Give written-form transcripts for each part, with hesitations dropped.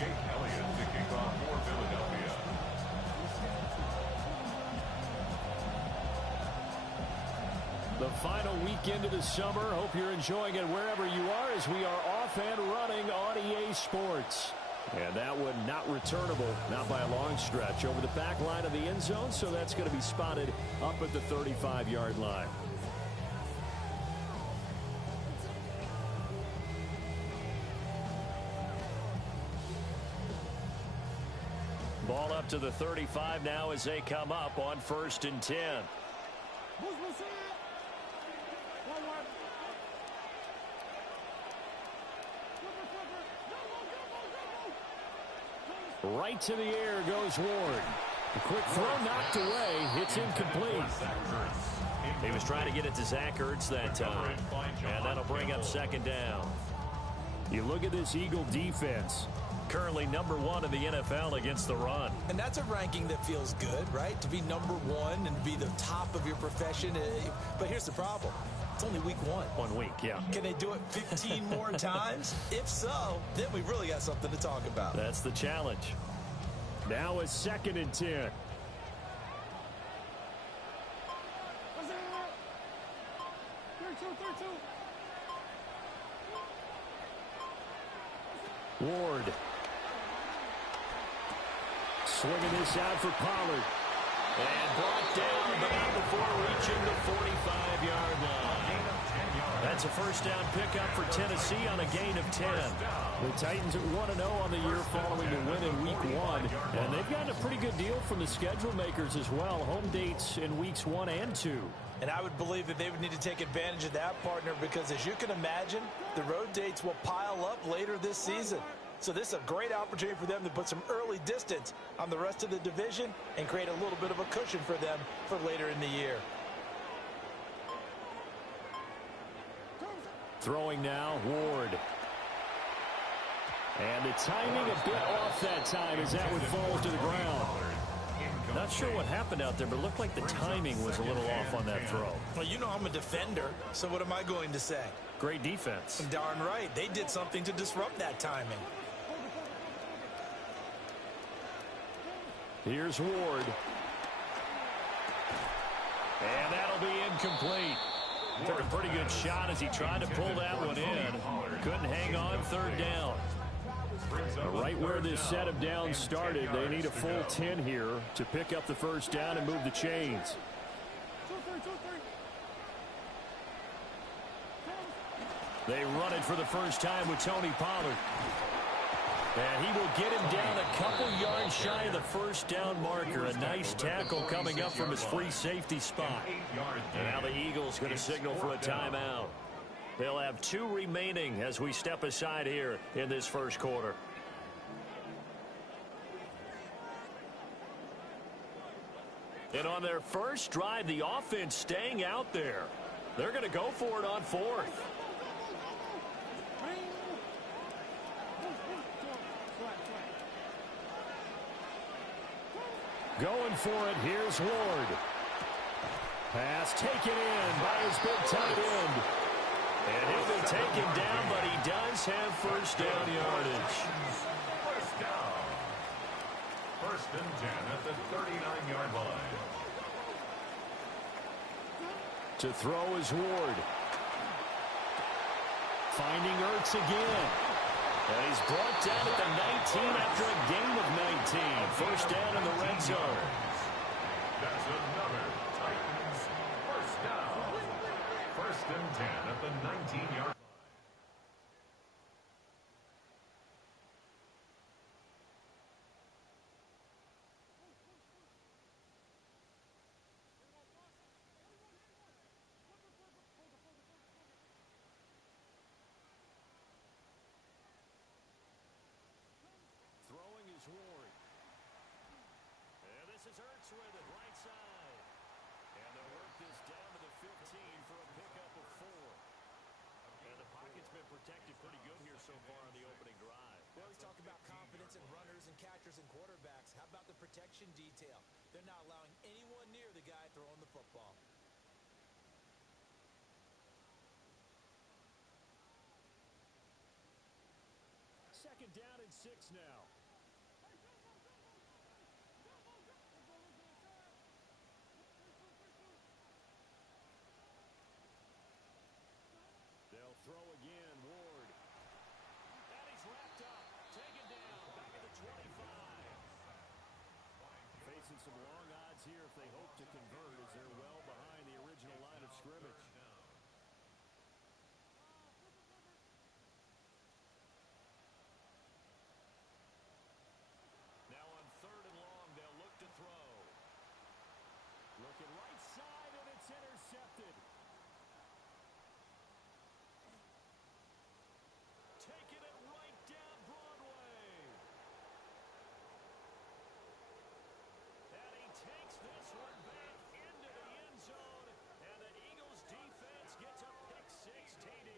Jake Elliott to kick off for Philadelphia. The final weekend of the summer. Hope you're enjoying it wherever you are as we are off and running on EA Sports. And that one not returnable, not by a long stretch, over the back line of the end zone, so that's going to be spotted up at the 35-yard line. Ball up to the 35 now as they come up on 1st and 10. Right to the air goes Ward. A quick throw knocked away. It's incomplete. He was trying to get it to Zach Ertz that time. And that'll bring up 2nd down. You look at this Eagle defense. Currently number 1 in the NFL against the run. And that's a ranking that feels good, right? To be number 1 and be the top of your profession. But here's the problem. It's only week 1. 1 week, yeah. Can they do it 15 more times? If so, then we really got something to talk about. That's the challenge. Now it's 2nd and 10. Ward. Swinging this out for Pollard. And brought down, but not before reaching the 45-yard line. That's a 1st down pickup for Tennessee on a gain of 10. The Titans are 1-0 on the year following the win in Week 1. And they've gotten a pretty good deal from the schedule makers as well. Home dates in Weeks 1 and 2. And I would believe that they would need to take advantage of that, partner, because as you can imagine, the road dates will pile up later this season. So this is a great opportunity for them to put some early distance on the rest of the division and create a little bit of a cushion for them for later in the year. Throwing now, Ward. And the timing a bit off that time as that one falls to the ground. Not sure what happened out there, but it looked like the timing was a little off on that throw. Well, you know I'm a defender, so what am I going to say? Great defense. Darn right. They did something to disrupt that timing. Here's Ward. And that'll be incomplete. Took a pretty good shot as he tried to pull that one in. Couldn't hang on 3rd down. Right where this set of downs started, they need a full 10 here to pick up the 1st down and move the chains. They run it for the first time with Tony Pollard. And he will get him down a couple yards shy of the 1st down marker. A nice tackle coming up from his free safety spot. And now the Eagles going to signal for a timeout. They'll have 2 remaining as we step aside here in this 1st quarter. And on their first drive, the offense staying out there. They're going to go for it on 4th. Going for it, here's Ward. Pass taken in by his big tight end. And he'll be taken down, but he does have 1st down yardage. 1st down. 1st and 10 at the 39-yard line. To throw is Ward. Finding Ertz again. And he's brought down at the 19 after a gain of 19. 1st down in the red zone. That's another Titans 1st down. 1st and 10 at the 19-yard line. Ward. And this is Ertz with it, right side. And they'll work this down to the 15 for a pickup of 4. And the pocket's been protected pretty good here so far on the opening drive. We always talk about confidence in runners and catchers and quarterbacks. How about the protection detail? They're not allowing anyone near the guy throwing the football. Second down and 6 now. They'll throw again. Ward. And he's wrapped up. Taken down. Back at the 25. Facing some long odds here if they hope to convert as they're well behind the original line of scrimmage. Now on 3rd and long, they'll look to throw. Looking right side, and it's intercepted. Taking it right down Broadway. And he takes this one back into the end zone. And the Eagles defense gets a pick-6 TD.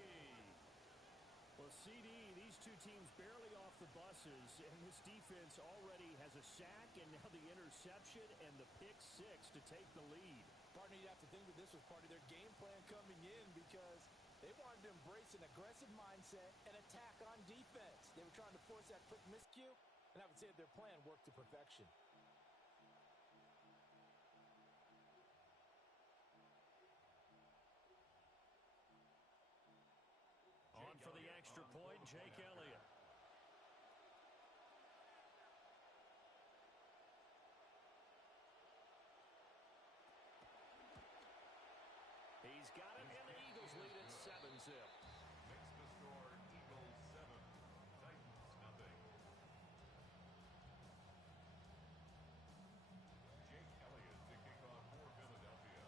Well, CD, these two teams barely off the buses, and this defense already has a sack and now the interception and the pick-6 to take the lead. Partner, you'd have to think that this was part of their game plan coming in because they wanted to embrace an aggressive mindset and attack on defense. They were trying to force that quick miscue, and I would say that their plan worked to perfection. On for the extra point, Jake Elliott. He's got it, and the Eagles lead at 7-zip. Makes the score Eagles 7, Titans nothing. Jake Elliott to kick off for Philadelphia.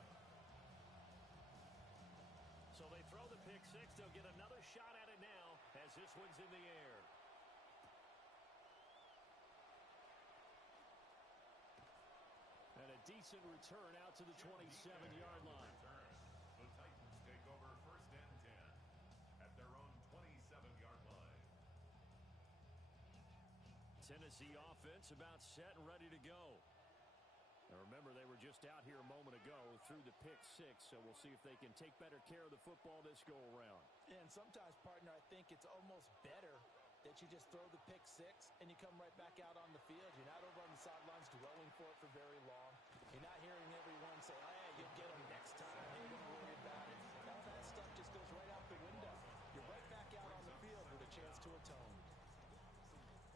So they throw the pick-6. They'll get another shot at it now as this one's in the air. And a decent return out to the 27-yard line. The Titans take over 1st and 10 at their own 27-yard line. Tennessee offense about set and ready to go. And remember, they were just out here a moment ago through the pick-6, so we'll see if they can take better care of the football this go-around. And sometimes, partner, I think it's almost better that you just throw the pick-6 and you come right back out on the field. You're not over on the sidelines dwelling for it for very long. You're not hearing everyone say, hey, you'll get them next time. Hey, don't worry about it. All that stuff just goes right out the window. You're right back out on the field with a chance to atone.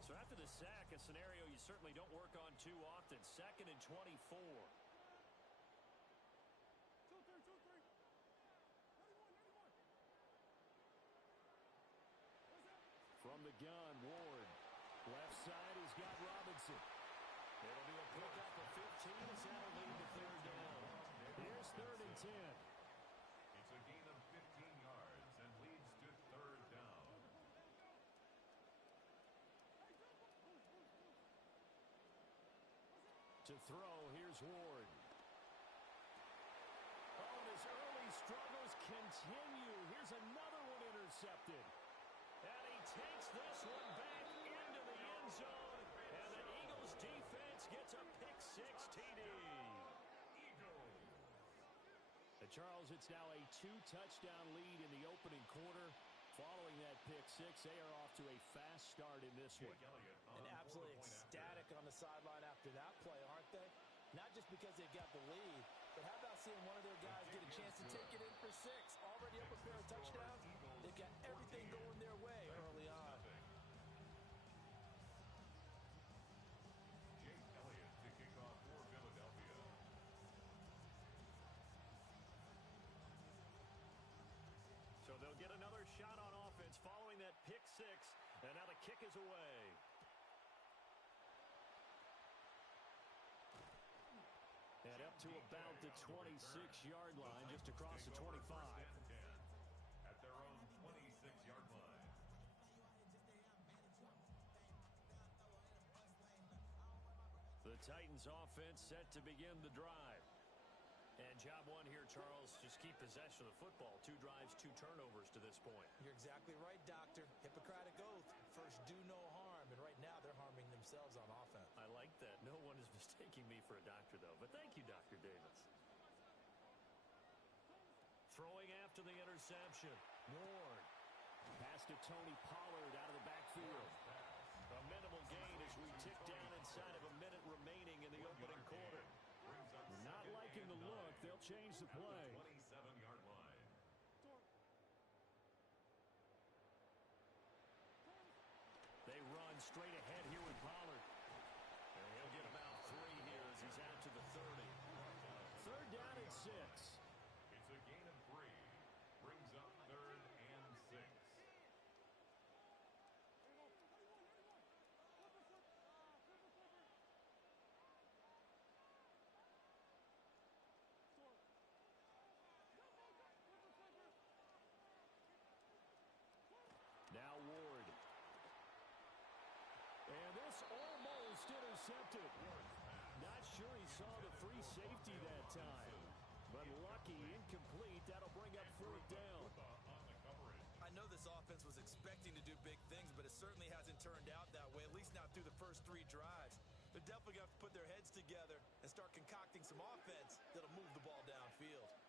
So after the sack, a scenario you certainly don't work on too often. 2nd and 24. From the gun, Ward. Left side, he's got Robinson. It'll be a pickup of 15 as that'll lead to 3rd down. Here's 3rd and 10. It's a gain of 15 yards and leads to 3rd down. To throw, here's Ward. Oh, and his early struggles continue. Here's another one intercepted. And he takes this one back into the end zone. And the Eagles defense gets a pick-6 TD. And Charles, it's now a 2-touchdown lead in the opening quarter. Following that pick-6, they are off to a fast start in this one. And absolutely ecstatic on the sideline after that play, aren't they? Not just because they got the lead, but how about seeing one of their guys get a chance to take it in for 6? Already up a pair of touchdowns. They've got everything going their way early on. Jake Elliott to kick off for Philadelphia. So they'll get another shot on offense following that pick-6, and now the kick is away. And up to about the 26-yard line, just across the 25. At their own 26-yard line. The Titans offense set to begin the drive. And job one here, Charles, just keep possession of the football. 2 drives, 2 turnovers to this point. You're exactly right, Doctor. Hippocratic oath. First, do no harm. And right now, they're harming themselves on offense. I like that. No one is mistaking me for a doctor, though. But thank you, Dr. Davis. Throwing after the interception. Ward. Pass to Tony Pollard out of the backfield. change the play. 27-yard line. They run straight ahead here with Pollard. And he'll get about 3 here as he's out to the 30. Third down and 6. It's a gain of 3. Brings up 3rd and 6. Now Ward. And this almost intercepted. Not sure he saw the free safety that time. But lucky, incomplete. That'll bring up 4th down. I know this offense was expecting to do big things, but it certainly hasn't turned out that way, at least not through the first 3 drives. They're definitely going to have to put their heads together and start concocting some offense that'll move the ball downfield.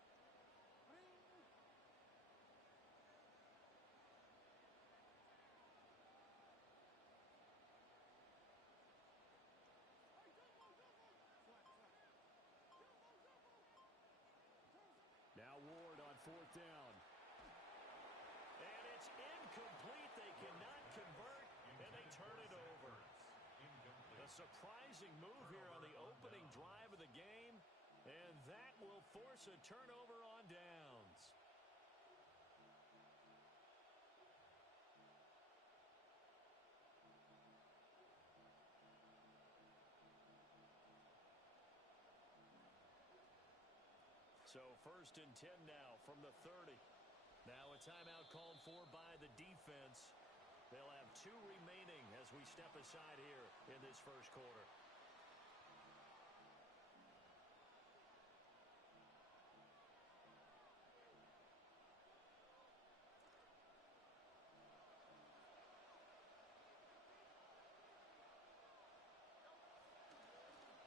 Now Ward on 4th down. And it's incomplete. They cannot convert, and they turn it over. A surprising move here on the opening drive of the game, and that will force a turnover on downs. So 1st and 10 now from the 30. Now a timeout called for by the defense. They'll have 2 remaining as we step aside here in this first quarter.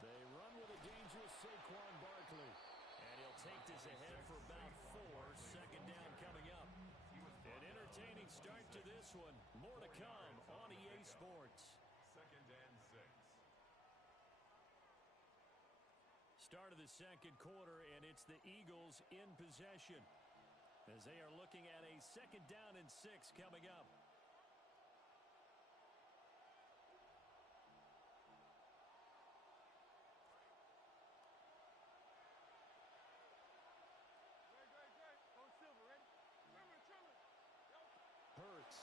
They run with a dangerous Saquon Barkley. And he'll take this ahead for about 4. Second down coming up. An entertaining start to this one. More to come on EA Sports. 2nd and 6. Start of the second quarter, and it's the Eagles in possession as they are looking at a 2nd down and 6 coming up. Hurts.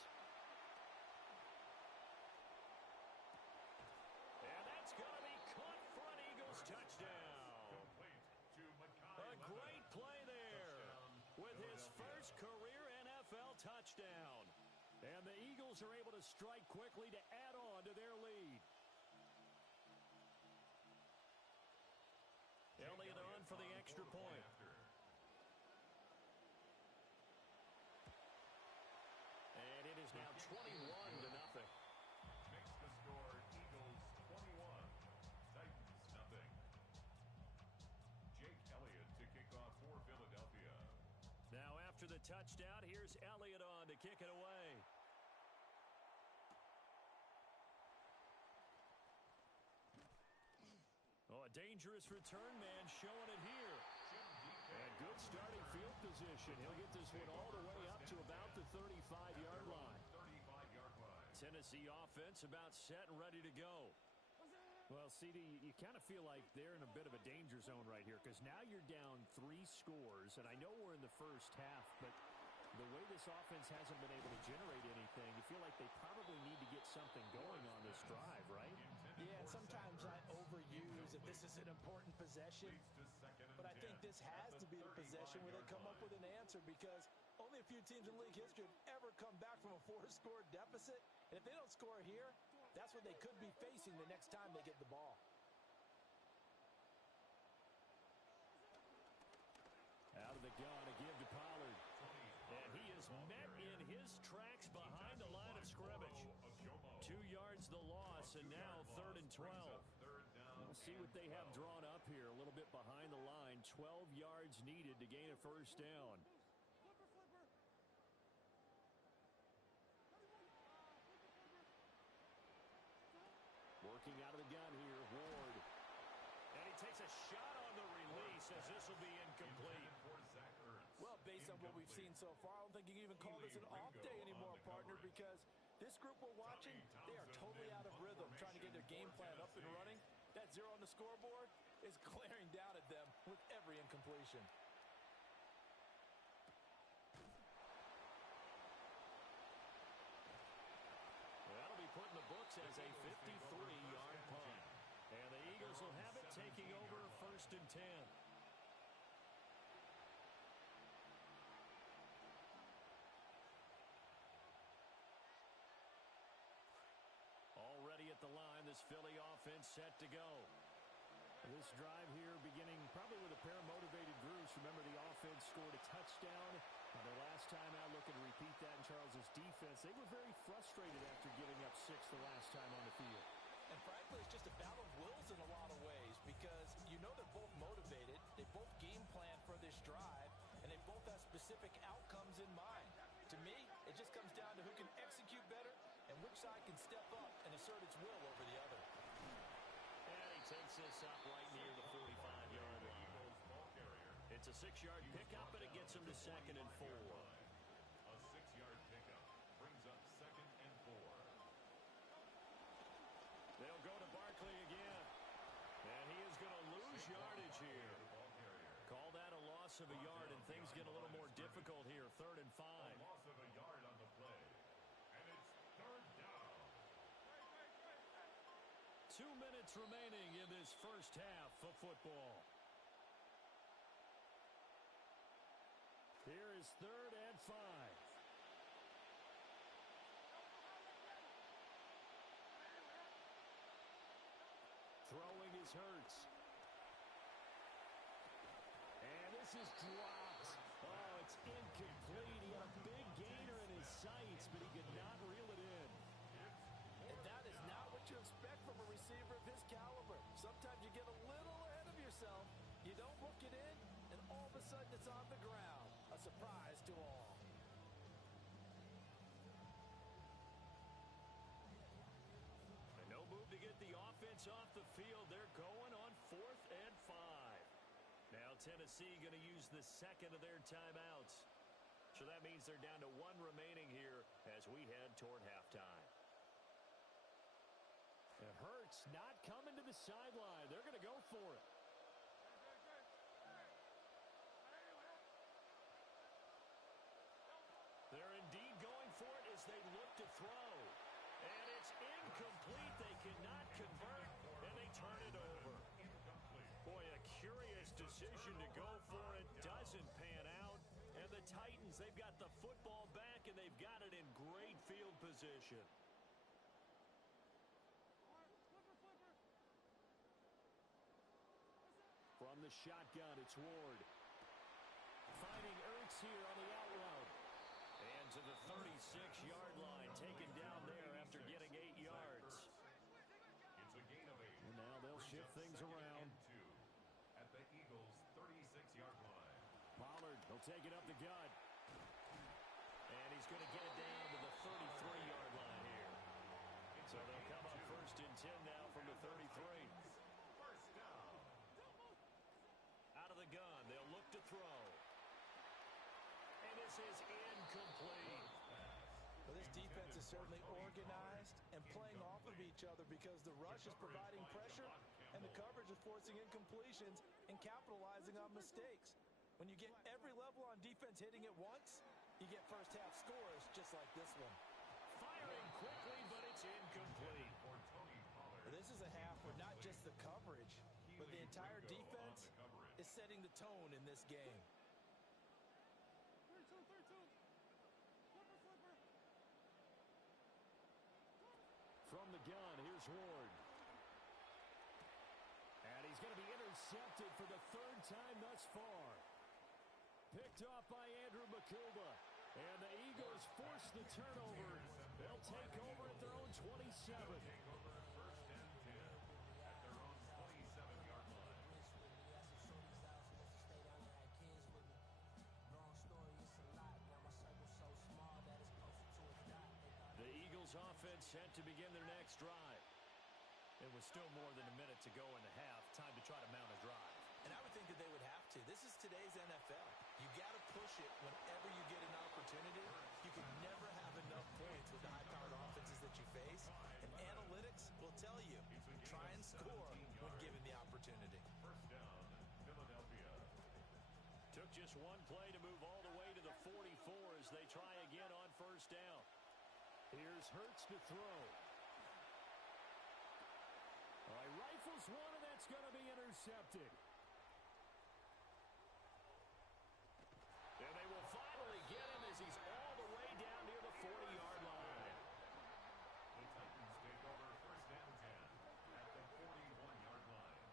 And that's going to be caught front. Eagles touchdown. A great play there with his first career NFL touchdown. And the Eagles are able to strike quickly to add on to their lead. Elliott on for the extra point. And it is now 21-0. Makes the score Eagles 21, Titans nothing. Jake Elliott to kick off for Philadelphia. Now after the touchdown, here's Elliott on to kick it away. Oh, a dangerous return man showing it here. And good starting field position. He'll get this one all the way up to about the 35-yard line. Tennessee offense about set and ready to go. Well, CD, you kind of feel like they're in a bit of a danger zone right here because now you're down 3 scores, and I know we're in the first half, but the way this offense hasn't been able to generate anything, you feel like they probably need to get something going on this drive, right? Yeah, and sometimes I overuse if this is an important possession, but I think this has to be the possession where they come up with an answer because only a few teams in league history have ever come back from a 4-score deficit, and if they don't score here, that's what they could be facing the next time they get the ball. Out of the gun to give to Pollard. And he is met in his tracks behind the line of scrimmage. 2 yards the loss, and now 3rd and 12. We'll see what they have drawn up here. A little bit behind the line. 12 yards needed to gain a first down. Working out of the gun here, Ward. And he takes a shot on the release as this will be incomplete. Well, based on what we've seen so far, I don't think you can even call this an off day anymore, partner, because this group we're watching, they are totally out of rhythm, trying to get their game plan up and running. That 0 on the scoreboard is glaring down at them with every incompletion. That'll be put in the books as a 53-yard punt. And the Eagles will have it, taking over 1st and 10. Already at the line, this Philly offense set to go. This drive here beginning probably with a pair of motivated groups. Remember, the offense scored a touchdown on their last time out. Looking to repeat that in Charles's defense. They were very frustrated after giving up 6 the last time on the field. And frankly, it's just a battle of wills in a lot of ways because you know they're both motivated. They both game plan for this drive, and they both have specific outcomes in mind. To me, it just comes down to who can execute better and which side can step up and assert its will over the other. And he takes this up right near the 45-yard line. It's a 6-yard pickup, and it gets him to 2nd and 4. A 6-yard pickup brings up 2nd and 4. They'll go to Barkley again. And he is going to lose yardage here. Call that a loss of a yard, and things get a little more difficult here. 3rd and 5. A loss of a yard on the play. And it's 3rd down. 2 minutes remaining in this first half of football. Here is 3rd and 5. Throwing is Hurts. And this is dropped. Oh, it's incomplete. He had a big gainer in his sights, but he could not reel it in. And that is not what you expect from a receiver of his caliber. Sometimes you get a little ahead of yourself. You don't look it in, and all of a sudden it's on the ground. A surprise to all. No move to get the offense off the field. They're going on 4th and 5. Now Tennessee going to use the 2nd of their timeouts. So that means they're down to 1 remaining here as we head toward halftime. It hurts not coming to the sideline. They're going to go for it. They're indeed going for it as they look to throw. And it's incomplete. They cannot convert, and they turn it over. Boy, a curious decision to go for it. Doesn't pan out. And the Titans, they've got the football back, and they've got it in great field position. From the shotgun, it's Ward. Finding Ertz here on the out route. And to the 36-yard line, taken down there after getting 8 yards. It's a gain of 8. And now they'll shift things around. At the Eagles' 36-yard line. Pollard, he'll take it up the gut. And he's going to get it down to the 33-yard line here. So they'll come up 1st and 10 now from the 33. First down. Out of the gun, they'll look to throw. And this is incomplete. Well, this defense is certainly organized and playing off of each other because the rush is providing pressure and the coverage is forcing incompletions and capitalizing on mistakes. When you get every level on defense hitting at once, you get first half scores just like this one. Firing quickly, but it's incomplete. Well, this is a half where not just the coverage, but the entire defense is setting the tone in this game. From the gun, here's Ward. And he's going to be intercepted for the 3rd time thus far. Picked off by Andrew Makuba. And the Eagles force the turnover. They'll take over at their own 27. First and 10 at their own 27-yard line. The Eagles offense set to begin their next drive. And with with still more than a minute to go in the half. Time to try to mount a drive. And I would think that they would have to. This is today's NFL. You got to push it whenever you get an opportunity. You can never have enough points with the high-powered offenses that you face. And analytics will tell you, try and score when given the opportunity. First down, Philadelphia. Took just one play to move all the way to the 44 as they try again on first down. Here's Hurts to throw. All right, rifles one, and that's going to be intercepted. And they will finally get him as he's all the way down near the 40-yard line. The Titans take over first and 10 at the 41-yard line.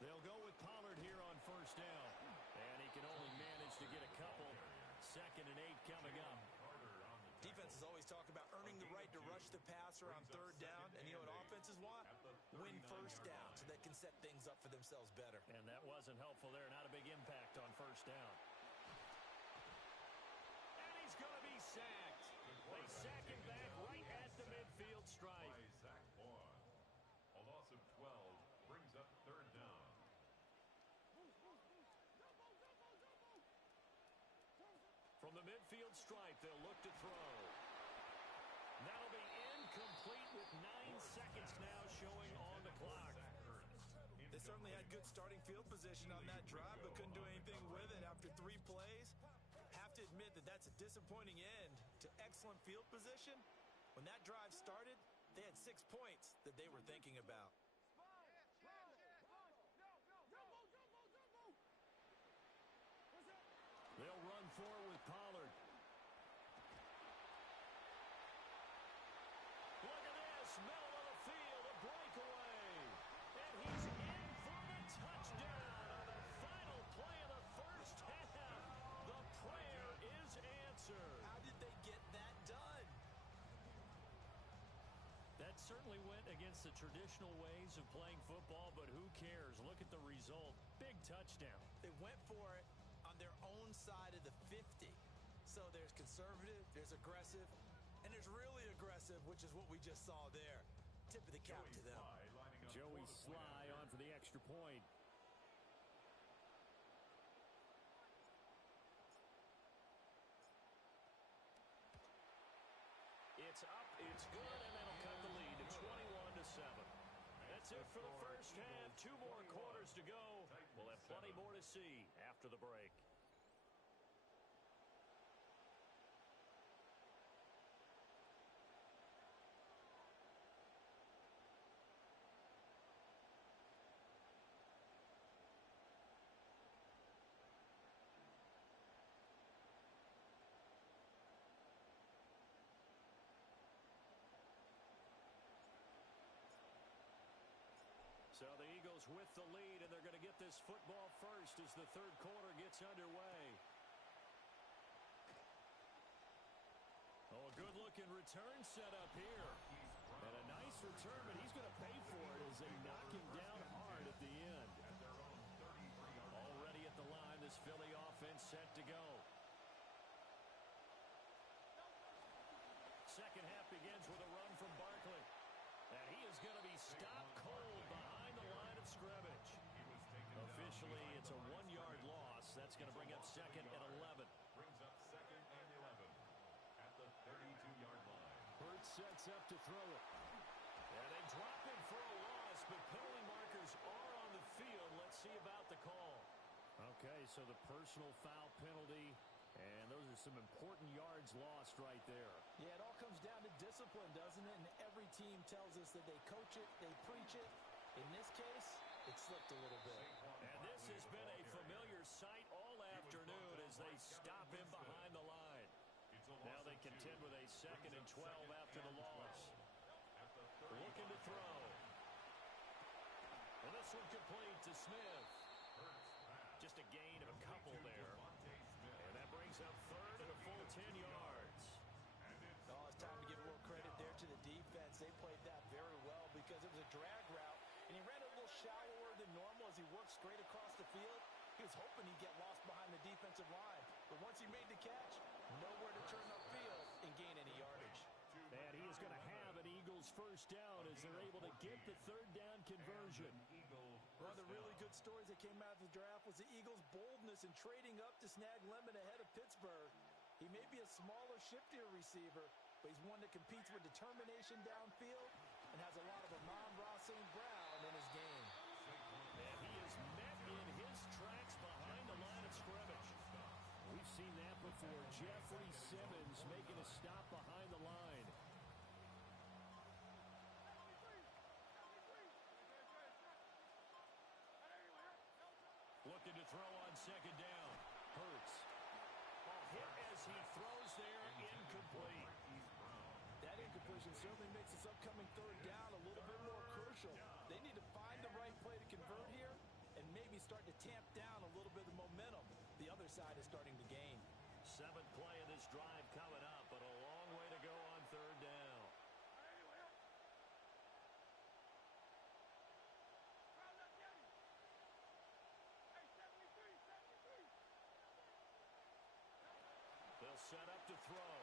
They'll go with Pollard here on first down. And he can only manage to get a couple. 2nd and 8 coming up. Defenses always talk about earning the right to rush the passer on third down. And you know what offenses want? Win first down so they can set things up for themselves better. And that wasn't helpful there. Not a big impact on first down. And he's going to be sacked. They sack him back right at the midfield stripe. By Zach Vaughn. A loss of 12 brings up third down. From the midfield stripe, they'll look to throw. That'll be incomplete with 9 seconds now showing on the clock. They certainly had good starting field position on that drive, but couldn't do anything with it after 3 plays. Have to admit that that's a disappointing end to excellent field position. When that drive started, they had 6 points that they were thinking about. They'll run forward with Pollard. Look at this. Middle of the field, a breakaway. And he's in for the touchdown on the final play of the first half. The prayer is answered. How did they get that done? That certainly went against the traditional ways of playing football, but who cares? Look at the result. Big touchdown. They went for it on their own side of the 50. So there's conservative, there's aggressive, and there's really aggressive, which is what we just saw there. Tip of the cap to them. Joey Sly on for the extra point. It's up, it's good, and that'll cut the lead to 21-7. That's it for the first half. 2 more quarters to go. We'll have plenty more to see after the break. So the Eagles with the lead, and they're going to get this football first as the third quarter gets underway. Oh, a good-looking return set up here. And a nice return, but he's going to pay for it as they knock him down hard at the end. Already at the line, this Philly offense set to go. Second half begins with a run from Barkley. And he is going to be stopped cold behind the line of scrimmage. Officially, it's a 1-yard loss. That's going to bring up 2nd and 11. Brings up 2nd and 11 at the 32-yard line. Hurts sets up to throw it. And they drop him for a loss, but penalty markers are on the field. Let's see about the call. Okay, so the personal foul penalty. And those are some important yards lost right there. Yeah, it all comes down to discipline, doesn't it? And every team tells us that they coach it, they preach it. In this case, it slipped a little bit. And this has been a familiar sight all afternoon as they stop him behind the line. Now they contend with a 2nd and 12 after the loss. Looking to throw. This one complete to Smith. Just a gain of a couple there. And that brings up third and a full 10 yards. Oh, it's time to give a little credit there to the defense. They played that very well because it was a drag route, and he ran a little shallower than normal as he worked straight across the field. He was hoping he'd get lost behind the defensive line. But once he made the catch, nowhere to turn upfield and gain any yardage. And he is going to have an Eagles first down as they're able to get the third down conversion. One of the really good stories that came out of the draft was the Eagles' boldness in trading up to snag Lemon ahead of Pittsburgh. He may be a smaller, shiftier receiver, but he's one that competes with determination downfield and has a lot of Amon-Ra St. Brown in his game. And he is met in his tracks behind the line of scrimmage. We've seen that before. Jeffrey Simmons making a stop behind the line. Looking to throw on second down. Hurts. Hit as he throws there, incomplete. That incompletion certainly makes this upcoming third down a little bit more crucial. They need to find the right play to convert here and maybe start to tamp down a little bit of momentum. The other side is starting to gain. Seventh play of this drive coming up, but a long way to go on third down. They'll set up to throw.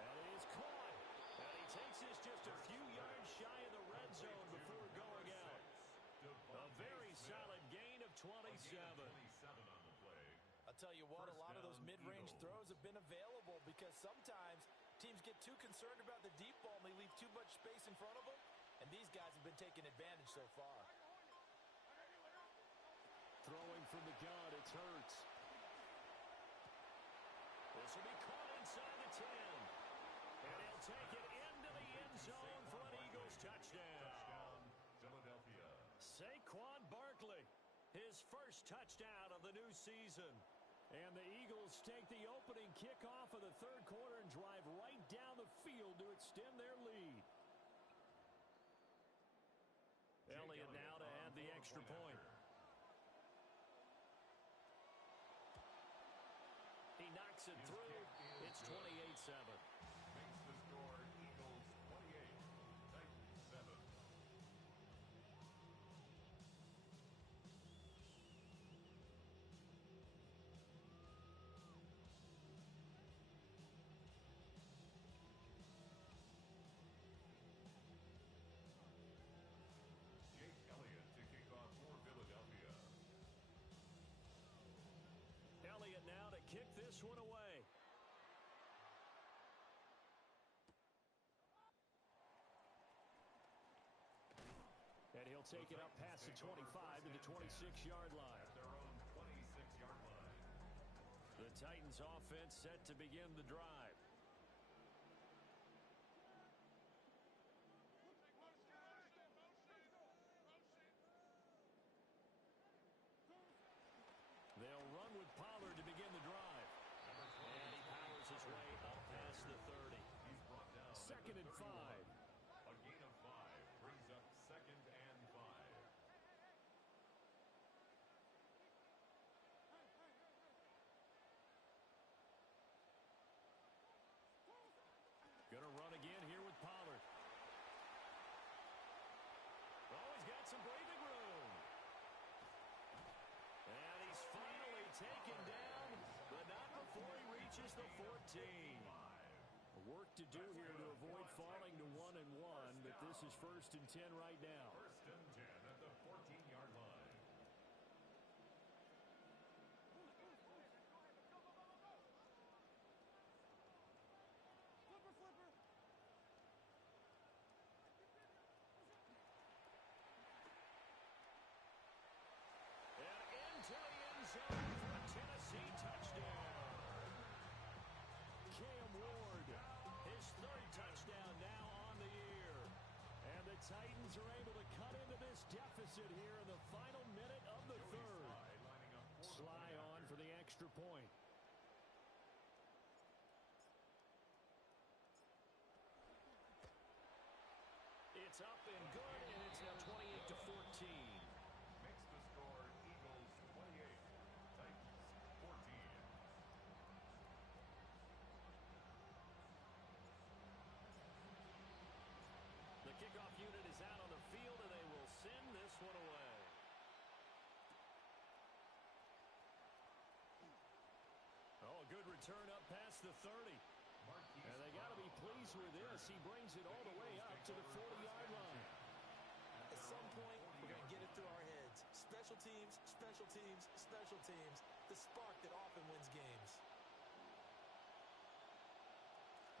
That is caught. And he takes this just a few yards shy of the red zone before going out. A very solid gain of 27. I'll tell you what, a lot of those mid-range throws have been available because sometimes teams get too concerned about the deep ball and they leave too much space in front of them, and these guys have been taking advantage so far. Throwing from the gun, it's Hurts. This will be caught inside the 10. And he'll take it into the end zone for an Eagles touchdown. Philadelphia. Saquon Barkley, his first touchdown of the new season. And the Eagles take the opening kickoff of the third quarter and drive right down the field to extend their lead. Elliott now to add the extra point. He knocks it through. It's 28-7. Makes the score Eagles 28, Titans 7. Jake Elliott to kick off for Philadelphia. Elliott now to kick this one away. And he'll take it up past the 25 to the 26-yard line. At their own 26-yard line. The Titans offense set to begin the drive. They'll run with Pollard to begin the drive. And he powers his way up past the 30. He's brought down. Second and 5. A gain of 5 brings up second and 5. Gonna run again here with Pollard. Oh, he's got some breathing room. And he's finally taken down, but not before he reaches the 14. Work to do here to avoid falling to 1-1, but this is 1st and 10 right now. 1st and 10 at the 14-yard line. And into the end zone for a Tennessee touchdown. Cam Ward, his 3rd touchdown now on the year. And the Titans are able to cut into this deficit here in the final minute of the 3rd. Sly on for the extra point. It's up and good, and it's to 14. Makes the score Eagles 28, Titans 14. The kickoff unit is out on the field, and they will send this one away. Oh, a good return up past the 30. And they got to be pleased with this. He brings it all the way up to the 40-yard line. At some point, we're going to get it through our heads. Special teams, special teams, special teams. The spark that often wins games.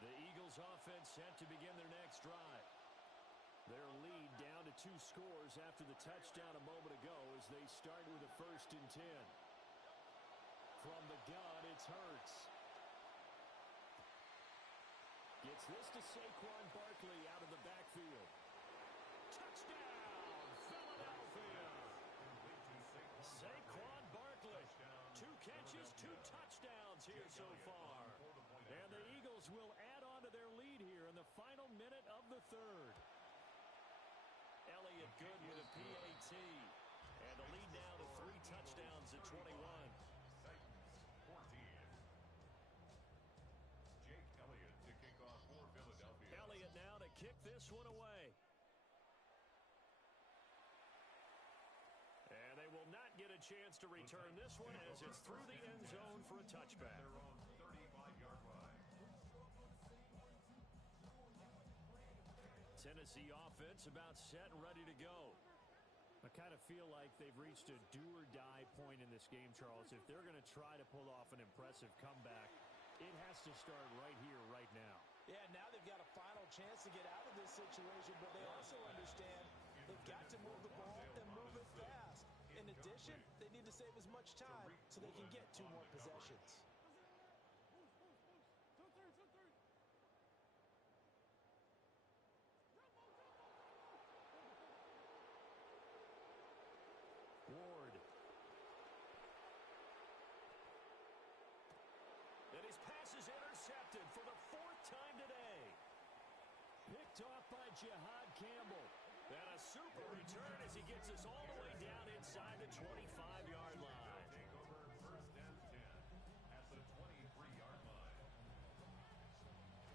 The Eagles offense set to begin their next drive. Their lead down to 2 scores after the touchdown a moment ago as they start with a 1st and 10. From the gun, it's Hurts. Gets this to Saquon Barkley out of the backfield. Touchdown, Philadelphia! Saquon Barkley. 2 catches, 2 touchdowns here so far. And the Eagles will add on to their lead here in the final minute of the 3rd. Elliott good with a PAT. And the lead now to 3 touchdowns at 21. Titans 14. Jake Elliott to kick off for Philadelphia. Elliott now to kick this one away. And they will not get a chance to return this one as it's through the end zone for a touchback. Their own 35-yard line. Tennessee offense about set and ready to go. I kind of feel like they've reached a do-or-die point in this game, Charles. If they're going to try to pull off an impressive comeback, it has to start right here, right now. Yeah, now they've got a final chance to get out of this situation, but they also understand they've got to move the ball and move it fast. In addition, they need to save as much time so they can get 2 more possessions. Ward. And his pass is intercepted for the 4th time today. Picked off by Jihad Campbell. And a super return as he gets us all the way down inside the 25-yard line. Take over 1st and 10 at the 23-yard line.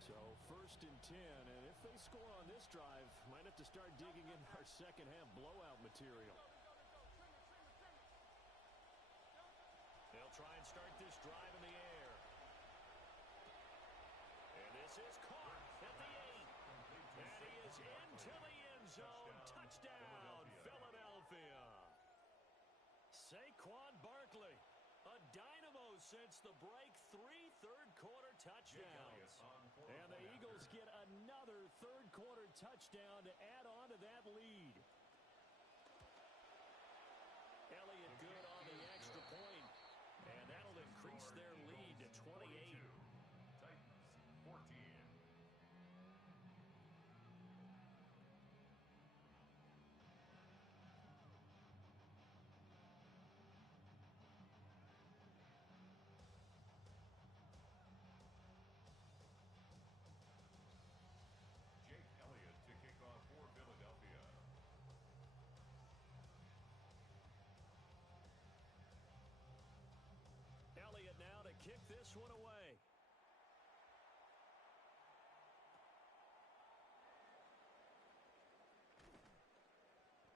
So 1st and 10, and if they score on this drive, might have to start digging in our second half blowout material. They'll try and start this drive in the air. And this is caught at the 8. And he is into the end zone. Touchdown, Philadelphia. Saquon Barkley, a dynamo since the break. 3 third-quarter touchdowns. And the Eagles get another third-quarter touchdown to add on to that lead. Elliott good on the extra point. And that'll increase their lead to 28. Titans 14. Jake Elliott to kick off for Philadelphia. Elliott now to kick this one away.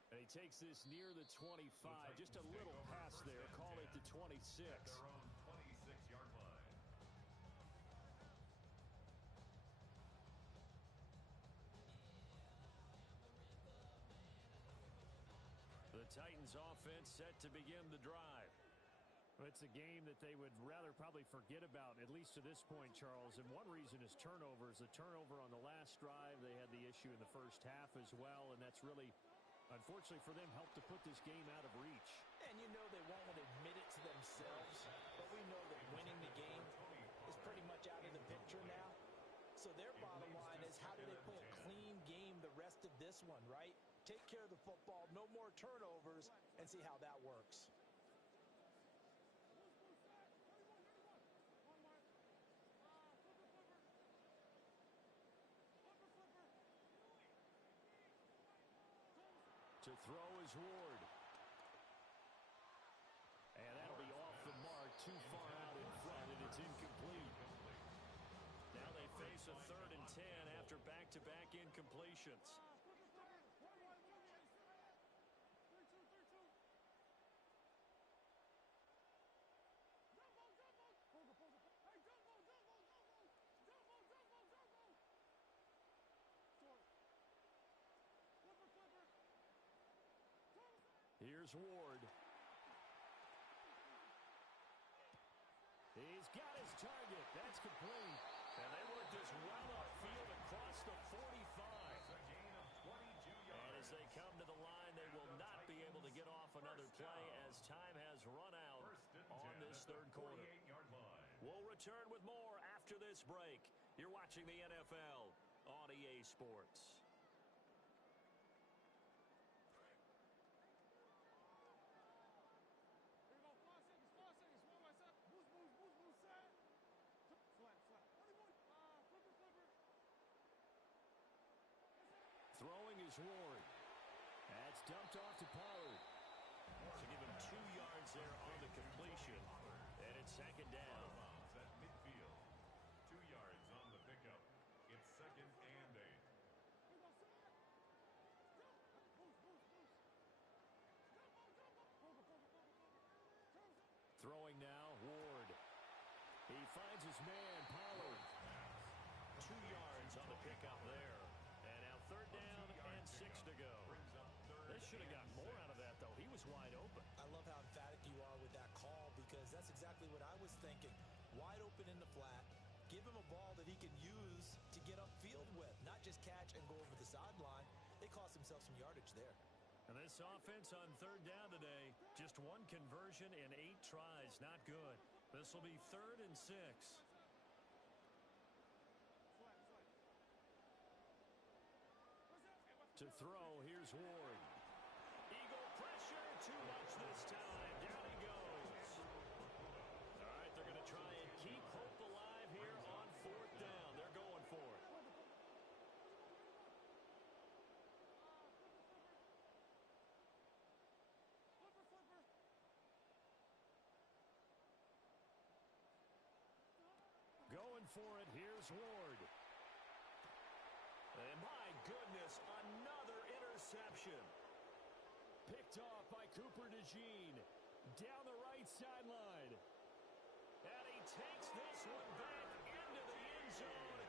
And he takes this near the 25. Just a little pass there. Call it the 26. Their own 26-yard line. The Titans offense set to begin the drive. It's a game that they would rather probably forget about, at least to this point, Charles. And one reason is turnovers. The turnover on the last drive, they had the issue in the first half as well, and that's really, unfortunately for them, helped to put this game out of reach. And you know they won't admit it to themselves, but we know that winning the game is pretty much out of the picture now. So their bottom line is, how do they play a clean game the rest of this one, right? Take care of the football, no more turnovers, and see how that works. To throw is Ward. And that'll be off the mark, too far out in front, and it's incomplete. Now they face a 3rd and 10 after back-to-back incompletions. Here's Ward. He's got his target. That's complete. And they work this well upfield across the 45. And as they come to the line, they will not be able to get off another play as time has run out on this 3rd quarter. We'll return with more after this break. You're watching the NFL on EA Sports. Throwing is Ward. That's dumped off to Pollard. To give him 2 yards there on the completion. And it's 2nd down. At midfield. 2 yards on the pickup. It's 2nd and 8. Throwing now, Ward. He finds his man, Pollard. 2 yards on the pickup there. And now 3rd down and 6 to go. They should have gotten more out of that, though. He was wide open. I love how emphatic you are with that call because that's exactly what I was thinking. Wide open in the flat. Give him a ball that he can use to get upfield with, not just catch and go over the sideline. They cost themselves some yardage there. And this offense on 3rd down today, just 1 conversion in 8 tries. Not good. This will be 3rd and 6. To throw, here's Ward. Eagle pressure, too much this time. Down he goes. All right, they're going to try and keep hope alive here on 4th down. They're going for it. Going for it, here's Ward. And my goodness, another interception. Picked off by Cooper DeJean. Down the right sideline. And he takes this one back into the end zone.